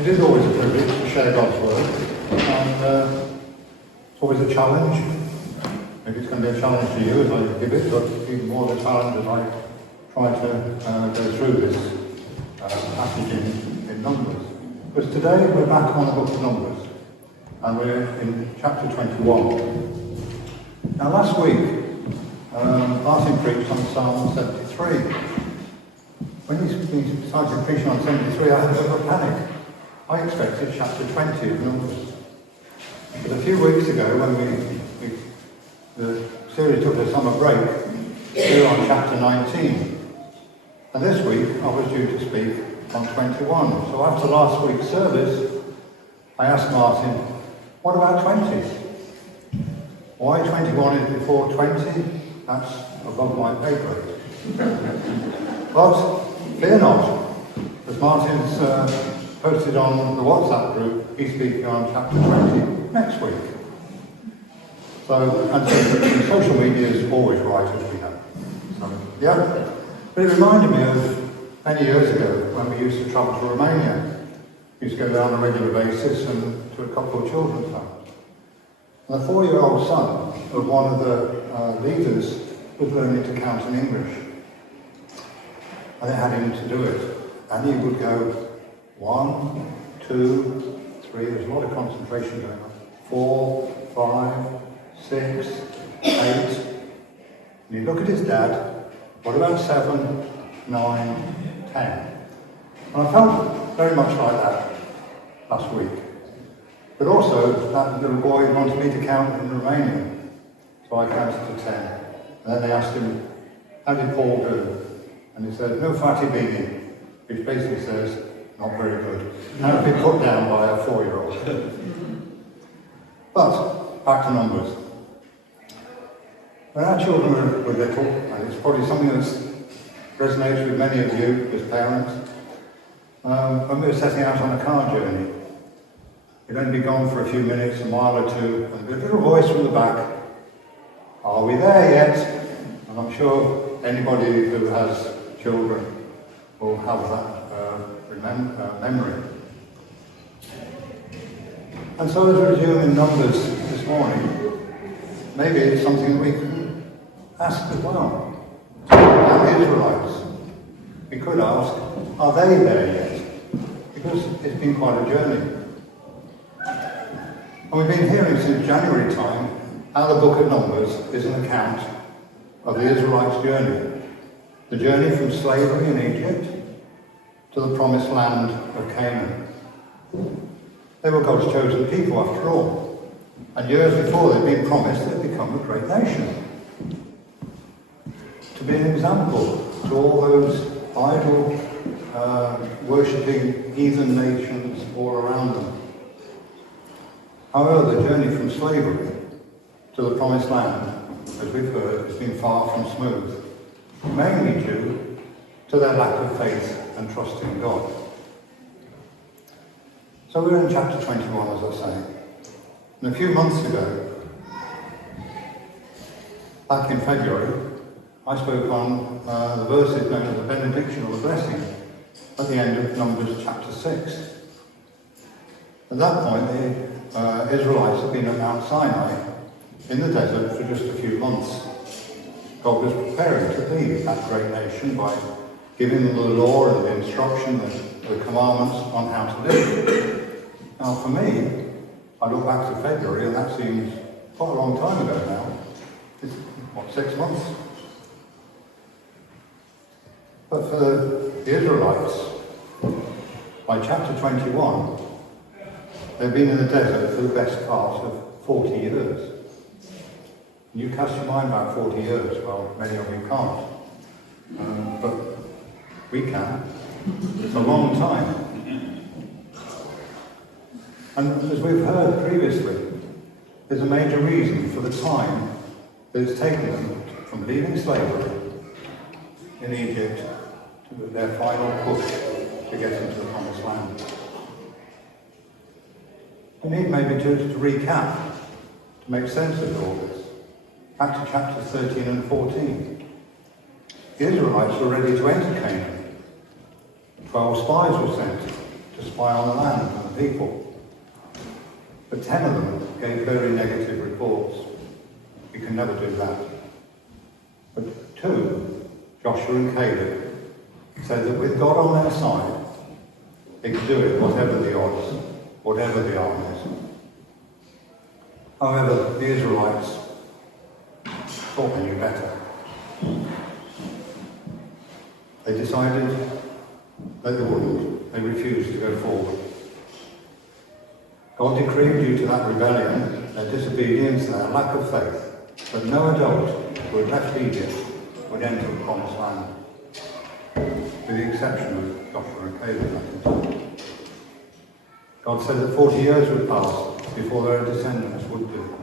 It is always a privilege to share God's word, and it's always a challenge. Maybe it's going to be a challenge to you as I give it, but even more the challenge as I try to go through this passage in Numbers. Because today we're back on the book of Numbers, and we're in chapter 21. Now last week, Martin preached on Psalm 73. When he started preaching on 73, I had a bit of a panic. I expected chapter 20 of Numbers. But a few weeks ago, when the series took a summer break, we were on chapter 19. And this week, I was due to speak on 21. So after last week's service, I asked Martin, what about 20? Why 21 is before 20? That's above my pay grade. But fear not, as Martin's posted on the WhatsApp group, he's speaking on chapter 20 next week. So, and social media is always right, as we know. So, yeah. But it reminded me of many years ago when we used to travel to Romania. We used to go down on a regular basis and to a couple of children's homes. And the 4-year-old son of one of the leaders was learning to count in English. And they had him to do it. And he would go 1, 2, 3, there's a lot of concentration going on. 4, 5, 6, 8. And he'd look at his dad, what about 7, 9, 10? And I felt very much like that last week. But also, that little boy wanted me to count in Romanian. So I counted to 10. And then they asked him, how did Paul do? And he said, no fatti bini, which basically says, not very good. And it'd be put down by a 4-year-old. But, back to Numbers. When our children were little, and it's probably something that resonates with many of you as parents, when we were setting out on a car journey, we'd only be gone for a few minutes, a mile or two, and there'd be a little voice from the back, are we there yet? And I'm sure anybody who has children will have that memory. And so as we resume in Numbers this morning, maybe it's something that we can ask as well. Are the Israelites? We could ask, are they there yet? Because it's been quite a journey. And we've been hearing since January time how the book of Numbers is an account of the Israelites' journey. The journey from slavery in Egypt to the promised land of Canaan. They were God's chosen people after all. And years before they'd been promised they'd become a great nation. To be an example to all those idol worshipping heathen nations all around them. However, the journey from slavery to the promised land, as we've heard, has been far from smooth, mainly due to their lack of faith and trust in God. So we're in chapter 21, as I say. And a few months ago, back in February, I spoke on the verses known as the benediction or the blessing at the end of Numbers chapter 6. At that point, the Israelites had been at Mount Sinai in the desert for just a few months. God was preparing to lead that great nation by giving them the law and the instruction and the commandments on how to live. Now for me, I look back to February and that seems quite a long time ago now. It's, 6 months? But for the Israelites, by chapter 21, they've been in the desert for the best part of 40 years. You cast your mind back 40 years, well, many of you can't. But we can. It's a long time. And as we've heard previously, there's a major reason for the time that it's taken them from leaving slavery in Egypt to their final push to get into the promised land. We need maybe to recap, to make sense of all this. Back to chapters 13 and 14. The Israelites were ready to enter Canaan. 12 spies were sent to to spy on the land and the people. But 10 of them gave very negative reports. You can never do that. But 2, Joshua and Caleb, said that with God on their side, they could do it whatever the odds, whatever the armies. However, the Israelites thought they knew better. They decided that they wouldn't. They refused to go forward. God decreed due to that rebellion, their disobedience, their lack of faith, that no adult who had left Egypt would enter the promised land, with the exception of Joshua and Caleb. God said that 40 years would pass before their descendants would do.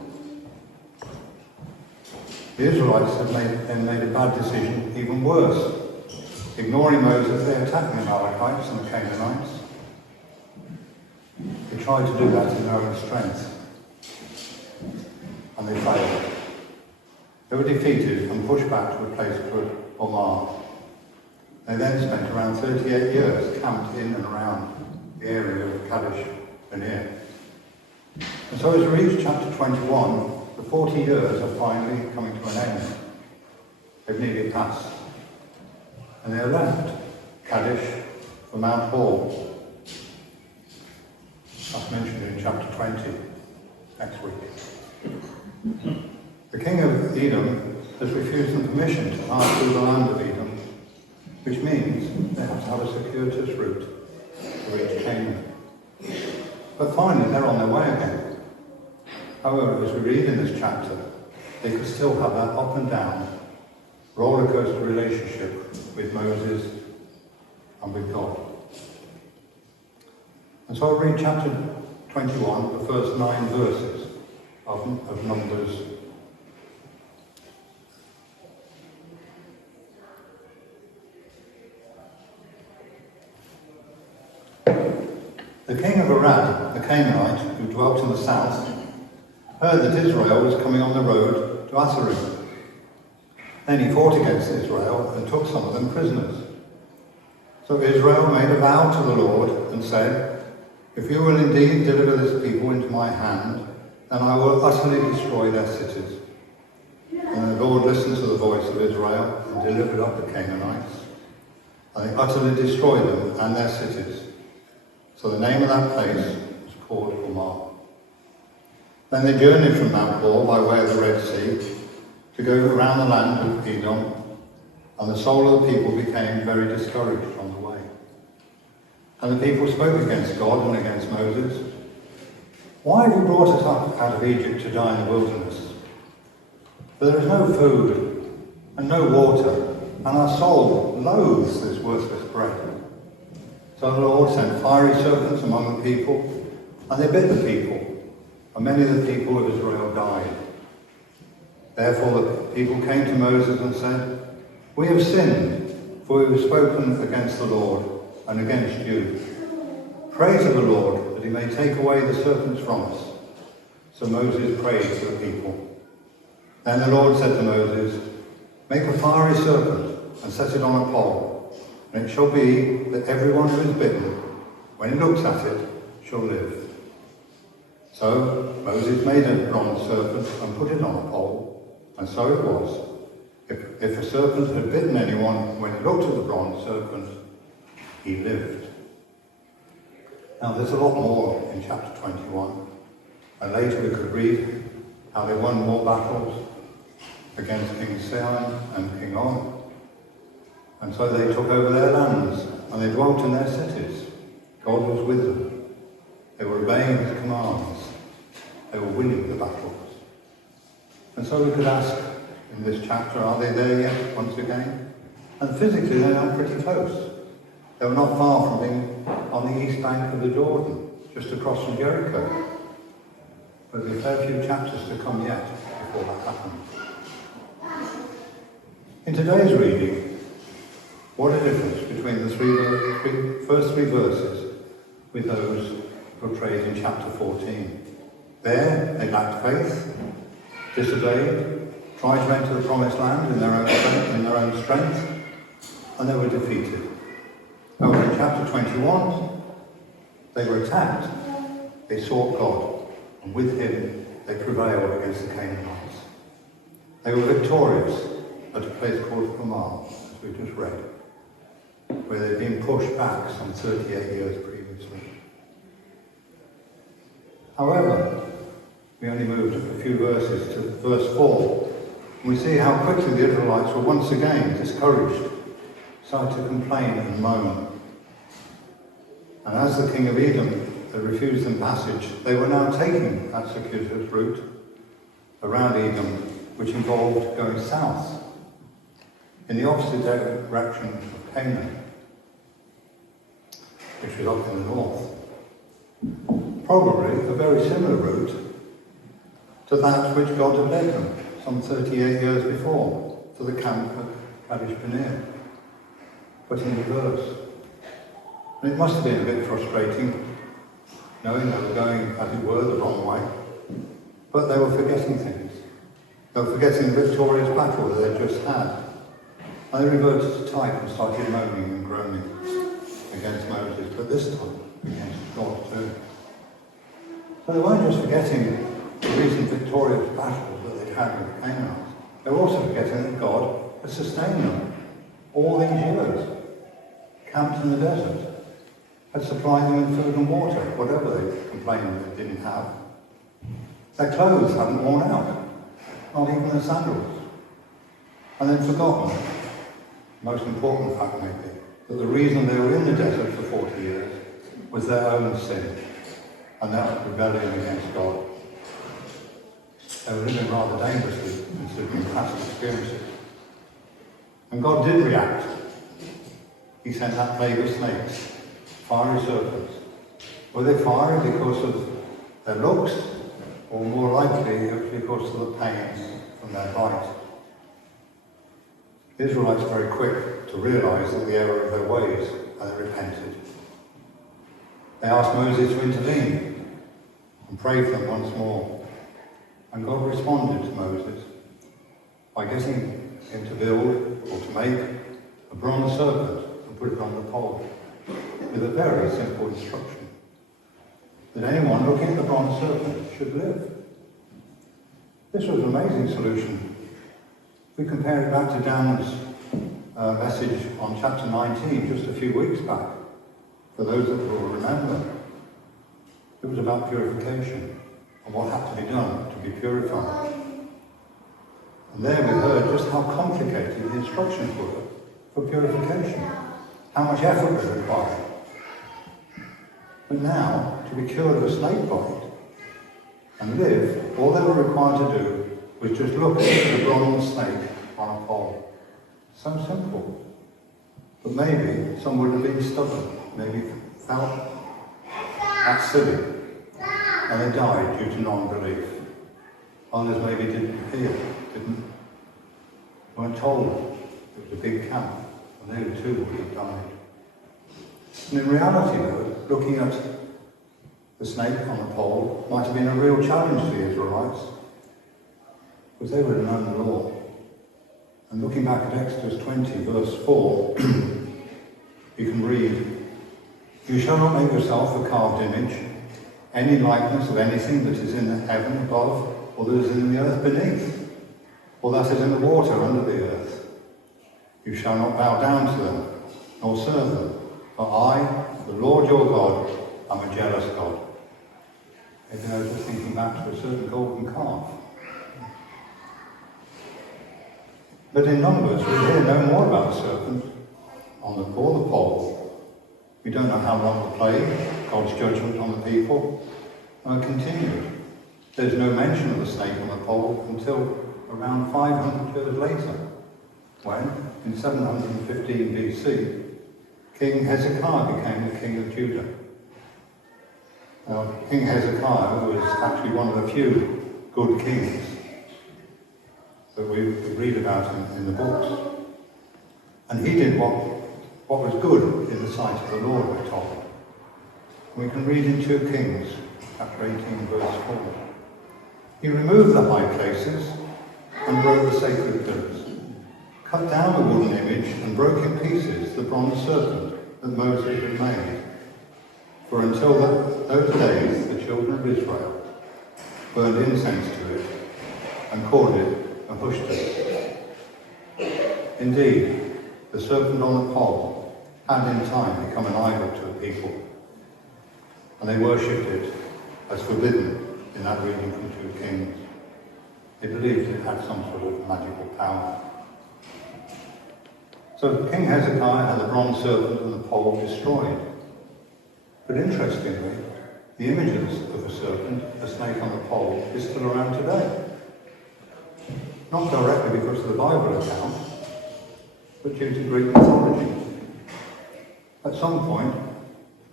The Israelites had made a bad decision, even worse. Ignoring Moses, they attacked the Amalekites and the Canaanites. They tried to do that in their own strength, and they failed. They were defeated and pushed back to a place called Omar. They then spent around 38 years camped in and around the area of Kadesh Barnea. And so as we reach chapter 21, the 40 years are finally coming to an end. They've nearly passed. And they are left Kadesh for Mount Hor. That's mentioned in chapter 20 next week. The king of Edom has refused them permission to pass through the land of Edom, which means they have to have a circuitous route to reach Canaan. But finally they're on their way again. However, as we read in this chapter, they could still have that up and down roller coaster relationship with Moses and with God. And so I'll read chapter 21, the first 9 verses of Numbers. The king of Arad, the Canaanite, who dwelt in the south, heard that Israel was coming on the road to Assarim. Then he fought against Israel and took some of them prisoners. So Israel made a vow to the Lord and said, "If you will indeed deliver this people into my hand, then I will utterly destroy their cities." And the Lord listened to the voice of Israel and delivered up the Canaanites. And they utterly destroyed them and their cities. So the name of that place was called Omar. Then they journeyed from Mount Hor by way of the Red Sea to go around the land of Edom, and the soul of the people became very discouraged on the way. And the people spoke against God and against Moses. "Why have you brought us up out of Egypt to die in the wilderness? For there is no food and no water, and our soul loathes this worthless bread." So the Lord sent fiery serpents among the people, and they bit the people, and many of the people of Israel died. Therefore the people came to Moses and said, "We have sinned, for we have spoken against the Lord and against you. Pray to the Lord that he may take away the serpents from us." So Moses prayed for the people. Then the Lord said to Moses, "Make a fiery serpent and set it on a pole, and it shall be that everyone who is bitten, when he looks at it, shall live." So Moses made a bronze serpent and put it on a pole, and so it was. If a serpent had bitten anyone when he looked at the bronze serpent, he lived. Now there's a lot more in chapter 21, and later we could read how they won more battles against King Sihon and King Og. And so they took over their lands, and they dwelt in their cities. God was with them. They were obeying his commands. They were winning the battles. And so we could ask in this chapter, are they there yet once again? And physically they're now pretty close. They were not far from being on the east bank of the Jordan, just across from Jericho. But there's a fair few chapters to come yet before that happens. In today's reading, what a difference between the first three verses with those portrayed in chapter 14. There, they lacked faith, disobeyed, tried to enter the promised land in their own strength, and they were defeated. However, in chapter 21, They were attacked. They sought God, and with him they prevailed against the Canaanites. They were victorious at a place called Hamar, as we just read, where they'd been pushed back some 38 years previously. However, we only moved a few verses to verse 4, and we see how quickly the Israelites were once again discouraged, started to complain and moan. And as the king of Edom had refused them passage, they were now taking that circuitous route around Edom, which involved going south, in the opposite direction of Canaan, which was up in the north. Probably a very similar route to that which God had led them some 38 years before, to the camp at Kadesh Barnea, but in reverse. And it must have been a bit frustrating, knowing they were going, as it were, the wrong way. But they were forgetting things. They were forgetting the victorious battle that they'd just had. And they reverted to type and started moaning and groaning against Moses, but this time against God too. So they weren't just forgetting the recent victorious battle that they'd had with the Canaanites. They were also forgetting that God had sustained them all these years, camped in the desert, had supplied them with food and water, whatever they complained they didn't have. Their clothes hadn't worn out, not even the sandals. And they'd forgotten, the most important fact maybe, that the reason they were in the desert for 40 years was their own sin and their rebellion against God. They were living rather dangerously considering past experiences. And God did react. He sent that plague of snakes, fiery serpents. Were they fiery because of their looks, or more likely it was because of the pain from their bite? The Israelites were very quick to realise that the error of their ways, and they repented. They asked Moses to intervene and pray for them once more. And God responded to Moses by getting him to build or to make a bronze serpent and put it on the pole with a very simple instruction that anyone looking at the bronze serpent should live. This was an amazing solution. If we compare it back to Dan's message on chapter 19 just a few weeks back, for those that will remember, it was about purification and what had to be done to be purified. And there we heard just how complicated the instructions were for purification, how much effort was required. But now, to be cured of a snake bite and live, all they were required to do was just look at the bronze snake on a pole. So simple. But maybe some would have been stubborn, maybe felt that's silly, and they died due to non-belief. Others maybe didn't hear, weren't told it was a big camp, and they too would have died. And in reality, though, looking at the snake on the pole might have been a real challenge to the Israelites, because they would have known the law. And looking back at Exodus 20, verse 4, you can read, "You shall not make yourself a carved image, any likeness of anything that is in the heaven above, or that is in the earth beneath, or that is in the water under the earth. You shall not bow down to them, nor serve them, for I, the Lord your God, am a jealous God." Maybe I was just thinking back to a certain golden calf. But in Numbers, we hear no more about the serpent or the pole. We don't know how long the plague, God's judgment on the people, continued. There's no mention of the snake on the pole until around 500 years later, when, in 715 BC, King Hezekiah became the king of Judah. Now, King Hezekiah was actually one of the few good kings that we read about in the books. And he did what was good in the sight of the Lord, we're told. We can read in 2 Kings, chapter 18, verse 4. He removed the high places and broke the sacred pillars, cut down the wooden image and broke in pieces the bronze serpent that Moses had made. For until those days, the children of Israel burned incense to it and called it a Hushtan. Indeed, the serpent on the pole had in time become an idol to the people, and they worshipped it as forbidden in that reading from 2 Kings. They believed it had some sort of magical power. So King Hezekiah had the bronze serpent and the pole destroyed. But interestingly, the images of a serpent, a snake on the pole, is still around today. Not directly because of the Bible account, but due to Greek mythology. At some point,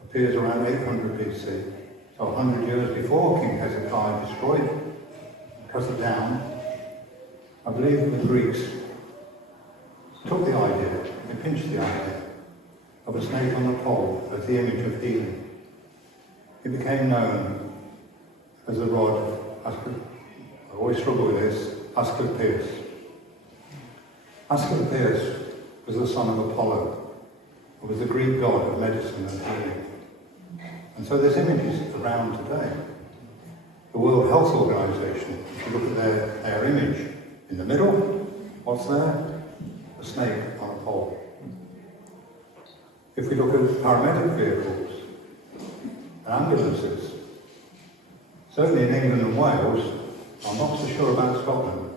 appears around 800 BC, so 100 years before King Hezekiah destroyed it, cut it down. I believe the Greeks took the idea, they pinched the idea of a snake on the pole as the image of healing. It became known as the rod, I always struggle with this, Asclepius. Asclepius was the son of Apollo, who was the Greek god of medicine and healing. And so there's images around today. The World Health Organization, if you look at their image, in the middle, what's there? A snake on a pole. If we look at paramedic vehicles and ambulances, certainly in England and Wales, I'm not so sure about Scotland.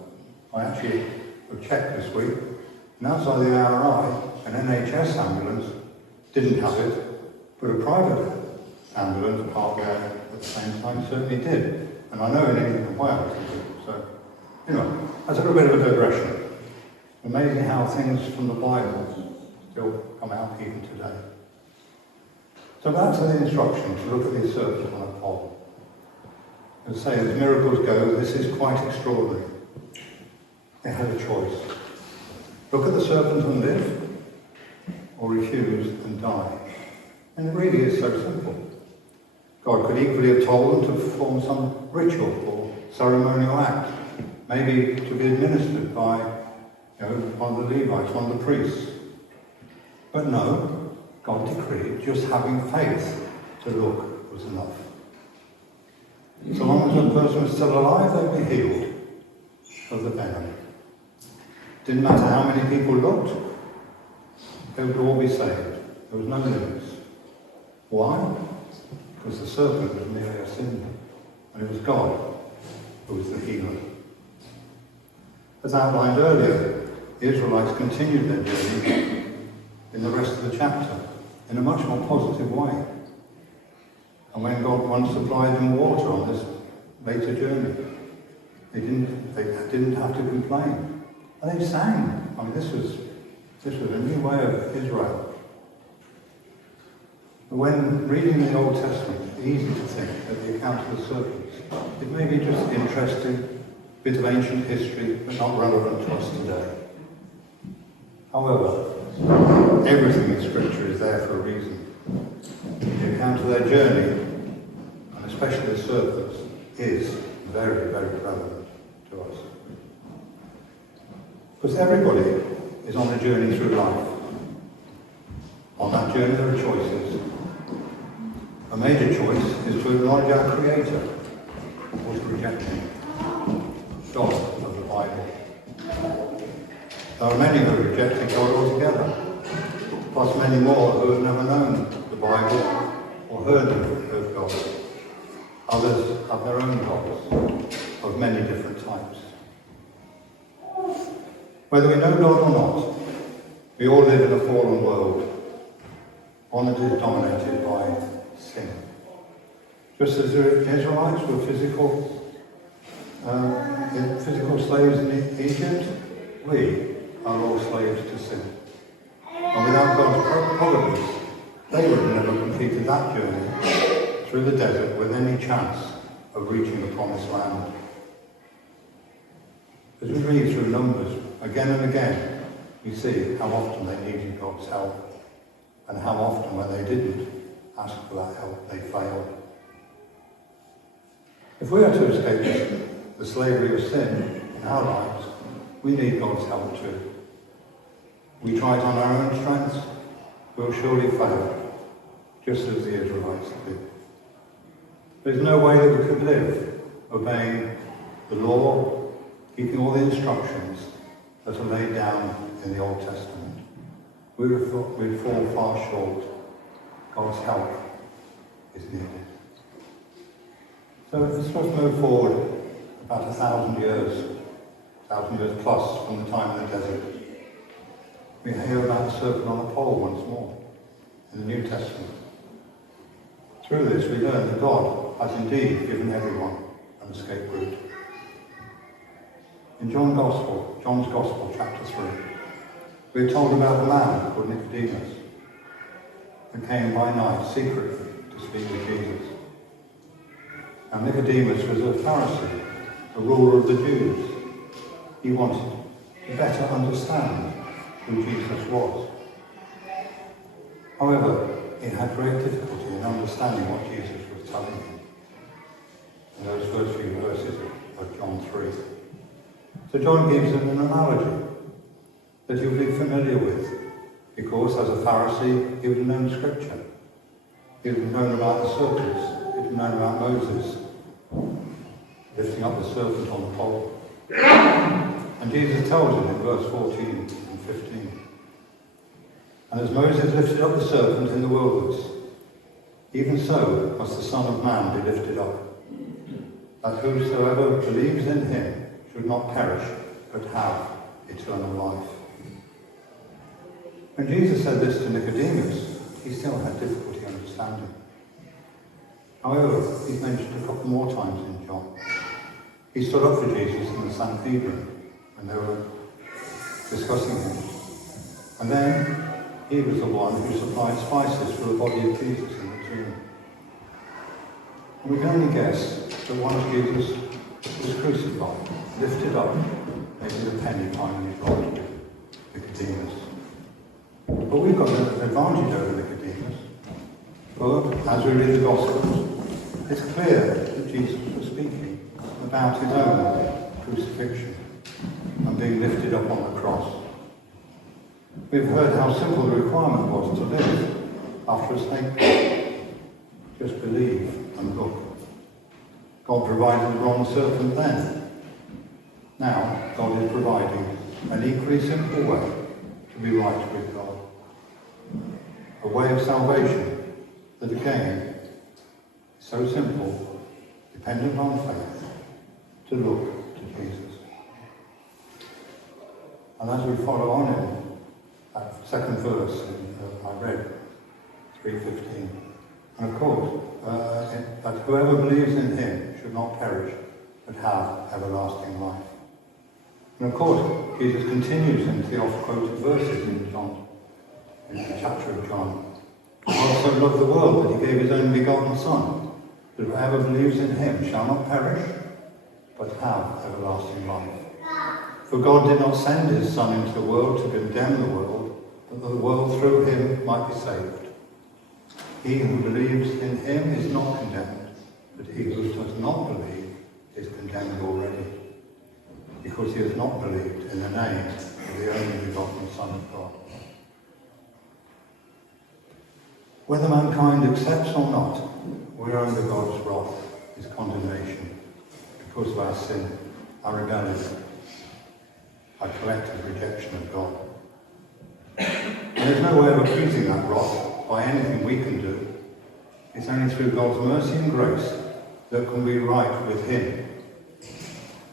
I actually have checked this week, and outside the RRI, an NHS ambulance didn't have it, but a private ambulance parked there at the same time certainly did. And I know in England and Wales it did. So, anyway, that's a little bit of a digression. Amazing how things from the Bible still come out even today. So that's the instruction to look at the serpent on a pole. As I say, as miracles go, this is quite extraordinary. They had a choice. Look at the serpent and live, or refuse and die. And it really is so simple. God could equally have told them to perform some ritual or ceremonial act, maybe to be administered by one of the Levites, one of the priests. But no, God decreed just having faith to look was enough. So long as the person was still alive, they'd be healed of the venom. Didn't matter how many people looked, they would all be saved. There was no limits. Why? Because the serpent was merely a symbol, and it was God who was the healer. As outlined earlier, the Israelites continued their journey in the rest of the chapter in a much more positive way. And when God once supplied them water on this later journey, they didn't have to complain. And they sang. I mean, this was a new way of Israel. When reading the Old Testament, it's easy to think that the account of the serpents, it may be just interesting, bit of ancient history, but not relevant to us today. However, everything in Scripture is there for a reason. The account of their journey, and especially the serpents, is very, very relevant to us. Because everybody is on a journey through life. On that journey there are choices. A major choice is to acknowledge our Creator, or to reject Him, God of the Bible. There are many who have rejected God altogether, plus many more who have never known the Bible or heard of God. Others have their own gods of many different types. Whether we know God or not, we all live in a fallen world, one that is dominated by sin. Just as the Israelites were physical slaves in Egypt, we are all slaves to sin. And without God's providence, they would have never completed that journey through the desert with any chance of reaching the promised land. As we read through Numbers again and again, we see how often they needed God's help, and how often when they didn't ask for that help, they failed. If we are to escape the slavery of sin in our lives, we need God's help too. We try it on our own strength, we'll surely fail. just as the Israelites did. There's no way that we could live obeying the law, keeping all the instructions that are laid down in the Old Testament. We'd fall far short. God's help is needed. So let's move forward about 1,000 years plus from the time in the desert. We hear about the serpent on the pole once more in the New Testament. Through this we learn that God has indeed given everyone an escape route. In John's Gospel, chapter 3, we are told about a man called Nicodemus who came by night secretly to speak with Jesus. Now Nicodemus was a Pharisee, a ruler of the Jews. He wanted to better understand who Jesus was. However, he had great difficulty in understanding what Jesus was telling him in those first few verses of John 3. So John gives him an analogy that you'll be familiar with, because as a Pharisee he would have known Scripture. He would have known about the serpents. He would have known about Moses lifting up the serpent on the pole. And Jesus tells him in verse 14 and 15, "And as Moses lifted up the serpent in the wilderness, even so must the Son of Man be lifted up, that whosoever believes in him should not perish, but have eternal life." When Jesus said this to Nicodemus, he still had difficulty understanding. However, he's mentioned a couple more times in John. He stood up for Jesus in the Sanhedrin when they were discussing him. And then he was the one who supplied spices for the body of Jesus in the tomb. And we can only guess that once Jesus was crucified, lifted up, maybe the penny finally dropped with Nicodemus. But we've got an advantage over Nicodemus. For as we read the Gospels, it's clear that Jesus was speaking about his own crucifixion and being lifted up on the cross. We've heard how simple the requirement was to live after a snake bite. Just believe and look. God provided the bronze serpent then. Now, God is providing an equally simple way to be right with God. A way of salvation that again is so simple, dependent on faith, to look to Jesus. And as we follow on in that second verse I read, 3:15, and of course, that whoever believes in him should not perish, but have everlasting life. And of course, Jesus continues in the oft-quoted verses in the chapter of John. God so loved the world that he gave his only begotten Son, that whoever believes in him shall not perish, but have everlasting life. For God did not send his Son into the world to condemn the world, but that the world through him might be saved. He who believes in him is not condemned, but he who does not believe is condemned already, because he has not believed in the name of the only begotten Son of God. Whether mankind accepts or not, we're under God's wrath, his condemnation, because of our sin, our rebellion, our collective rejection of God. And there's no way of appeasing that wrath by anything we can do. It's only through God's mercy and grace that can we right with him.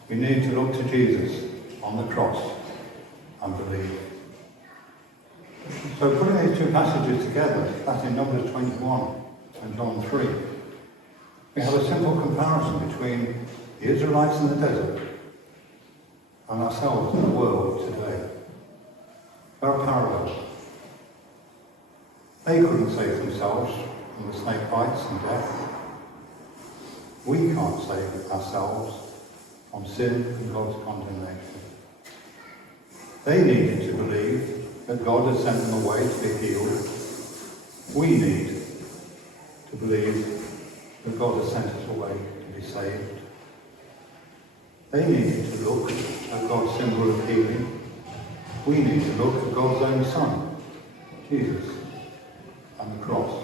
We need to look to Jesus on the cross and believe. So putting these two passages together, that's in Numbers 21 and John 3, we have a simple comparison between the Israelites in the desert and ourselves in the world today. There are parallels. They couldn't save themselves from the snake bites and death. We can't save ourselves from sin and God's condemnation. They needed to believe that God had sent them away to be healed. We need to believe that God has sent us away to be saved. They needed to look at God's symbol of healing. We need to look at God's own Son, Jesus, and the cross.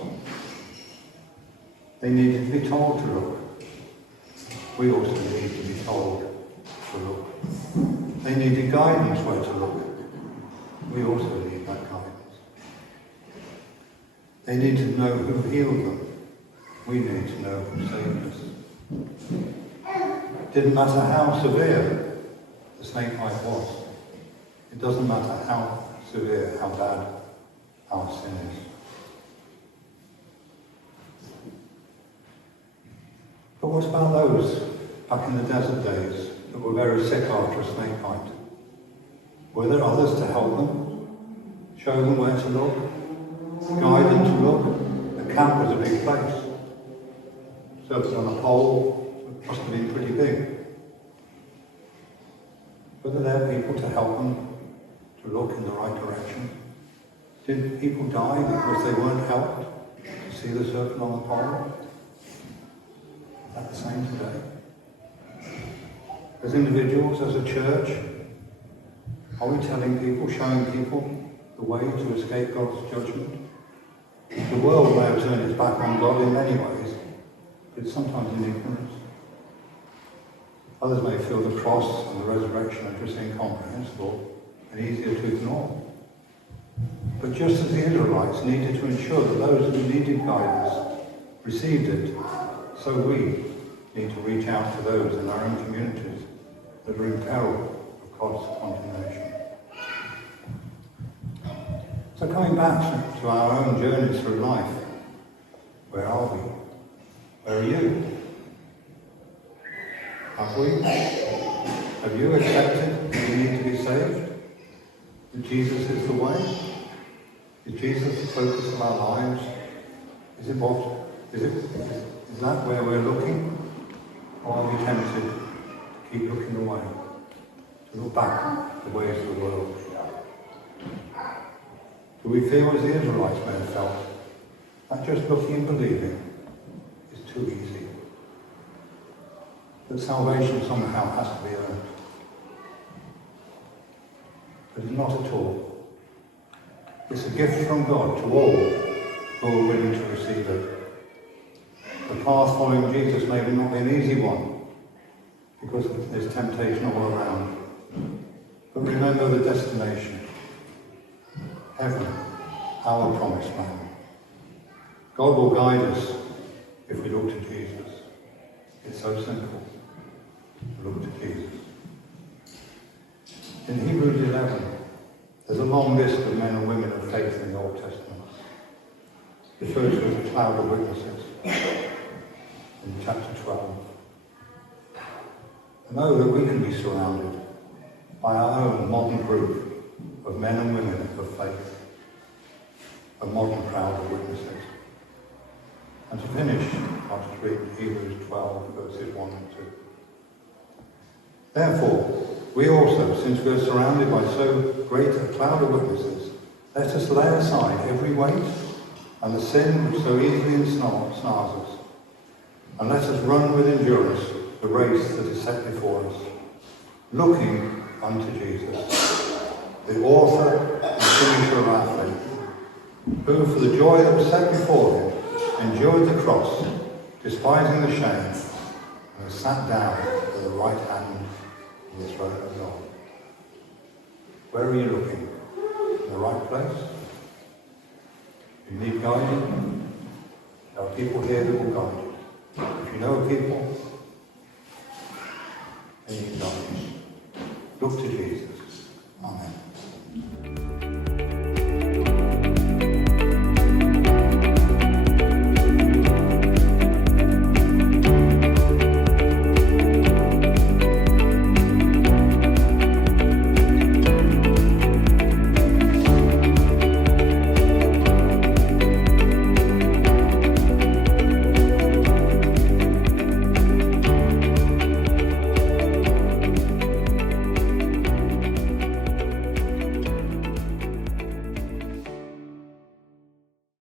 They needed to be told to look. We also need to be told to look. They needed guidance where to look. We also need that guidance. They need to know who healed them. We need to know who saved us. It didn't matter how severe the snake bite was. It doesn't matter how severe, how bad our sin is. But what about those back in the desert days that were very sick after a snake bite? Were there others to help them? Show them where to look? Guide them to look? The camp was a big place. So it was on a pole, it must have been pretty big. Were there people to help them to look in the right direction? Did people die because they weren't helped to see the serpent on the pole? Is that the same today? As individuals, as a church, are we telling people, showing people the way to escape God's judgment? The world may have turned its back on God in many ways, but sometimes in ignorance. Others may feel the cross and the resurrection are just incomprehensible and easier to ignore. But just as the Israelites needed to ensure that those who needed guidance received it, so we need to reach out to those in our own communities that are in peril of God's condemnation. So coming back to our own journeys through life, where are we? Where are you? Have we? Have you accepted that you need to be saved? That Jesus is the way? Is Jesus the focus of our lives? Is that where we're looking? Or are we tempted to keep looking away? To look back the ways of the world? Do we feel as the Israelites may have felt, that just looking and believing is too easy? That salvation somehow has to be earned? But it's not at all. It's a gift from God to all who are willing to receive it. The path following Jesus may not be an easy one, because there's temptation all around. But remember the destination. Heaven, our promised land. God will guide us if we look to Jesus. It's so simple to look to Jesus. In Hebrews 11, there's a long list of men and women of faith in the Old Testament, referred to as a cloud of witnesses in chapter 12. And know that we can be surrounded by our own modern group of men and women of faith, a modern crowd of witnesses. And to finish, I'll just read Hebrews 12, verses 1 and 2. Therefore, we also, since we are surrounded by so great a cloud of witnesses, let us lay aside every weight and the sin which so easily ensnares us, and let us run with endurance the race that is set before us, looking unto Jesus, the author and finisher of our faith, who for the joy that was set before him endured the cross, despising the shame, and was sat down at the right hand of the throne of God. Where are you looking? In the right place? You need guiding? There are people here that will guide you. If you know people, then you can guide. Look to Jesus.